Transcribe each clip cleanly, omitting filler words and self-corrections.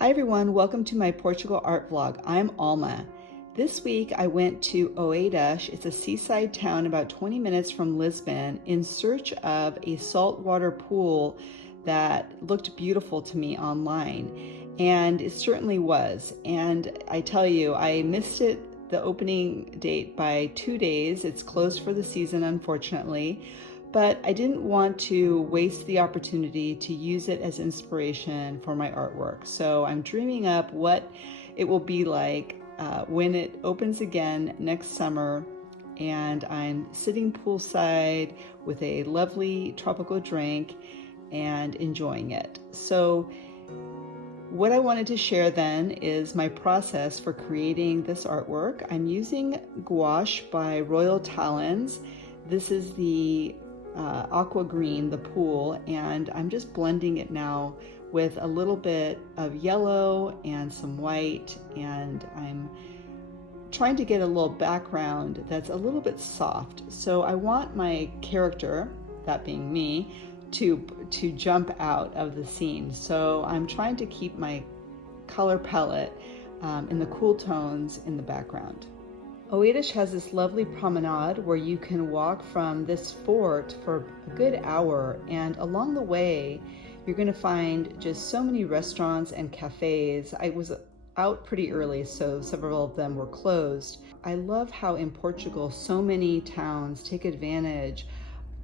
Hi everyone, welcome to my Portugal art vlog. I'm Alma. This week I went to Oeiras. It's a seaside town about 20 minutes from Lisbon in search of a saltwater pool that looked beautiful to me online. And it certainly was. And I tell you, I missed it, the opening date, by 2 days. It's closed for the season, unfortunately. But I didn't want to waste the opportunity to use it as inspiration for my artwork. So I'm dreaming up what it will be like when it opens again next summer, and I'm sitting poolside with a lovely tropical drink and enjoying it. So what I wanted to share then is my process for creating this artwork. I'm using Gouache by Royal Talons. This is the aqua green, the pool, and I'm just blending it now with a little bit of yellow and some white, and I'm trying to get a little background that's a little bit soft. So I want my character, that being me, to jump out of the scene. So I'm trying to keep my color palette in the cool tones in the background. Oeiras has this lovely promenade where you can walk from this fort for a good hour, and along the way you're going to find just so many restaurants and cafes. I was out pretty early, so several of them were closed. I love how in Portugal so many towns take advantage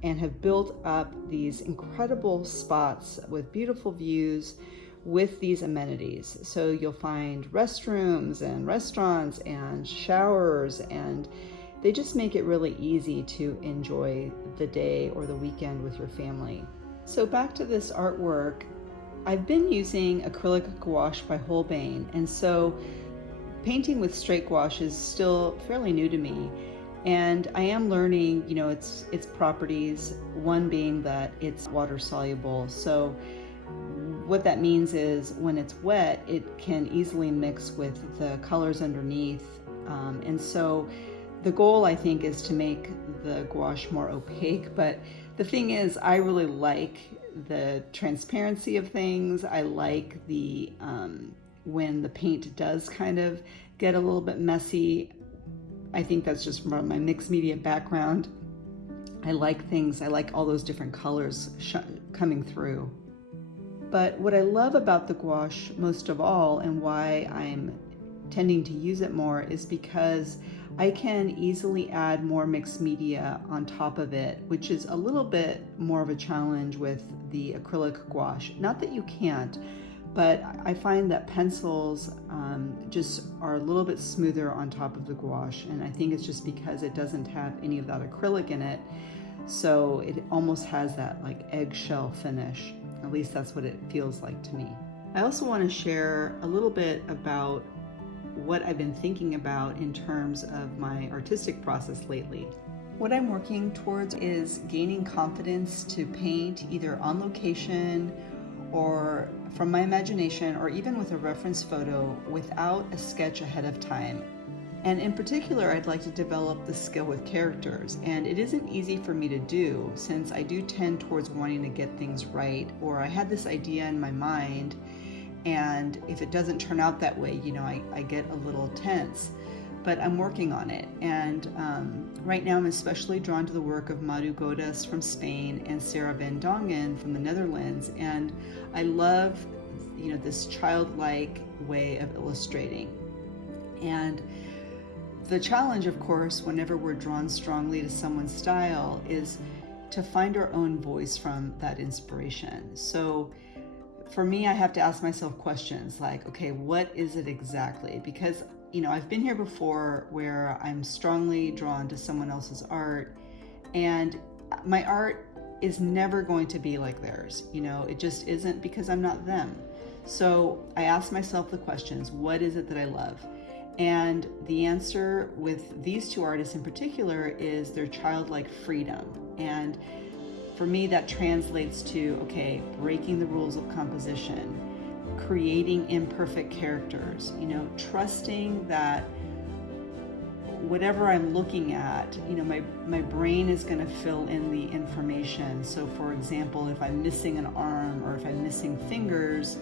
and have built up these incredible spots with beautiful views with these amenities. So you'll find restrooms and restaurants and showers, and they just make it really easy to enjoy the day or the weekend with your family. So back to this artwork, I've been using acrylic gouache by Holbein, and so painting with straight gouache is still fairly new to me. And I am learning, its properties, one being that it's water soluble. So what that means is when it's wet, it can easily mix with the colors underneath. And so the goal, I think, is to make the gouache more opaque. But the thing is, I really like the transparency of things. I like the when the paint does kind of get a little bit messy. I think that's just from my mixed media background. I like all those different colors coming through. But what I love about the gouache most of all, and why I'm tending to use it more, is because I can easily add more mixed media on top of it, which is a little bit more of a challenge with the acrylic gouache. Not that you can't, but I find that pencils just are a little bit smoother on top of the gouache, and I think it's just because it doesn't have any of that acrylic in it, so it almost has that like eggshell finish. At least that's what it feels like to me. I also want to share a little bit about what I've been thinking about in terms of my artistic process lately. What I'm working towards is gaining confidence to paint either on location or from my imagination, or even with a reference photo without a sketch ahead of time. And in particular, I'd like to develop the skill with characters, and it isn't easy for me to do since I do tend towards wanting to get things right, or I had this idea in my mind, and if it doesn't turn out that way, I get a little tense. But I'm working on it, and right now I'm especially drawn to the work of Madu Godas from Spain and Sarah Van Dongen from the Netherlands, and I love this childlike way of illustrating. And the challenge, of course, whenever we're drawn strongly to someone's style, is to find our own voice from that inspiration. So for me, I have to ask myself questions like, okay, what is it exactly? Because I've been here before where I'm strongly drawn to someone else's art, and my art is never going to be like theirs. It just isn't, because I'm not them. So I ask myself the questions, what is it that I love? And the answer with these two artists in particular is their childlike freedom. And for me, that translates to, okay, breaking the rules of composition, creating imperfect characters, trusting that whatever I'm looking at, my brain is going to fill in the information. So for example, if I'm missing an arm or if I'm missing fingers,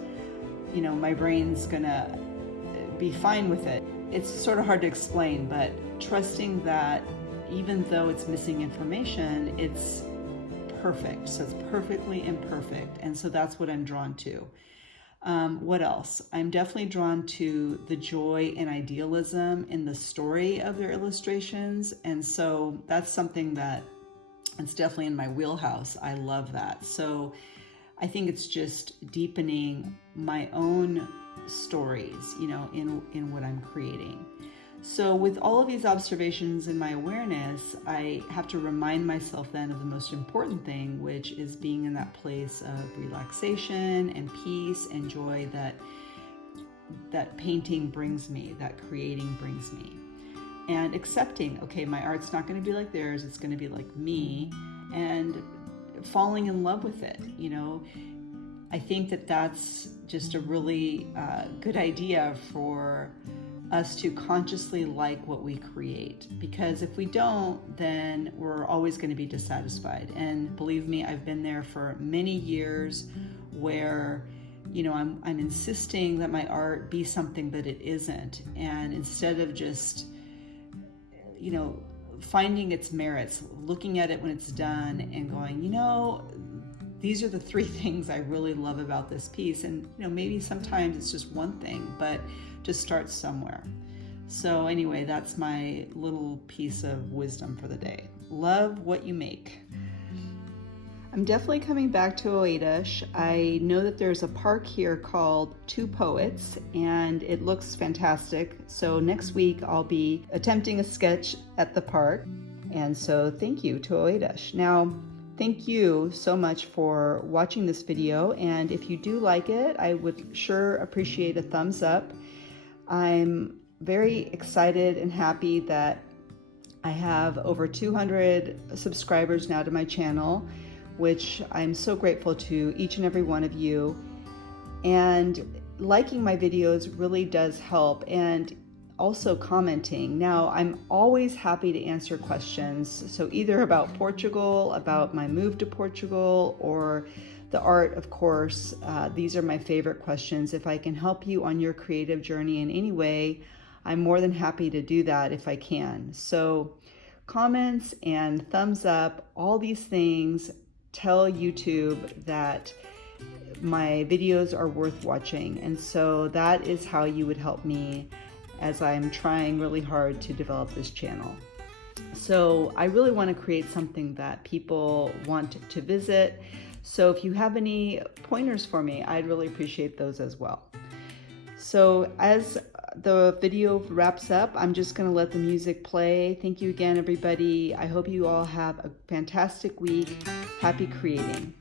you know, my brain's gonna be fine with it. It's sort of hard to explain, but trusting that even though it's missing information, it's perfect. So it's perfectly imperfect. And so that's what I'm drawn to. What else? I'm definitely drawn to the joy and idealism in the story of their illustrations. And so that's something that it's definitely in my wheelhouse. I love that. So I think it's just deepening my own stories, you know, in what I'm creating. So with all of these observations in my awareness, I have to remind myself then of the most important thing, which is being in that place of relaxation and peace and joy that painting brings me, that creating brings me. And accepting, okay, my art's not going to be like theirs, it's going to be like me, and falling in love with it, you know. I think that that's just a really good idea for us to consciously like what we create, because if we don't, then we're always going to be dissatisfied. And believe me, I've been there for many years where, you know, I'm insisting that my art be something that it isn't, and instead of just, you know, finding its merits, looking at it when it's done and going, you know, these are the 3 things I really love about this piece. And, you know, maybe sometimes it's just one thing, but to start somewhere. So anyway, that's my little piece of wisdom for the day. Love what you make. I'm definitely coming back to Oeiras. I know that there's a park here called Two Poets, and it looks fantastic. So next week I'll be attempting a sketch at the park. And so thank you to Oeiras. Now, thank you so much for watching this video. And if you do like it, I would sure appreciate a thumbs up. I'm very excited and happy that I have over 200 subscribers now to my channel, which I'm so grateful to each and every one of you. And liking my videos really does help, and also commenting. Now, I'm always happy to answer questions. So either about Portugal, about my move to Portugal, or the art, of course. These are my favorite questions. If I can help you on your creative journey in any way, I'm more than happy to do that if I can. So comments and thumbs up, all these things tell YouTube that my videos are worth watching. And so that is how you would help me as I'm trying really hard to develop this channel. So I really want to create something that people want to visit. So if you have any pointers for me, I'd really appreciate those as well. So as the video wraps up, I'm just going to let the music play. Thank you again, everybody. I hope you all have a fantastic week. Happy creating.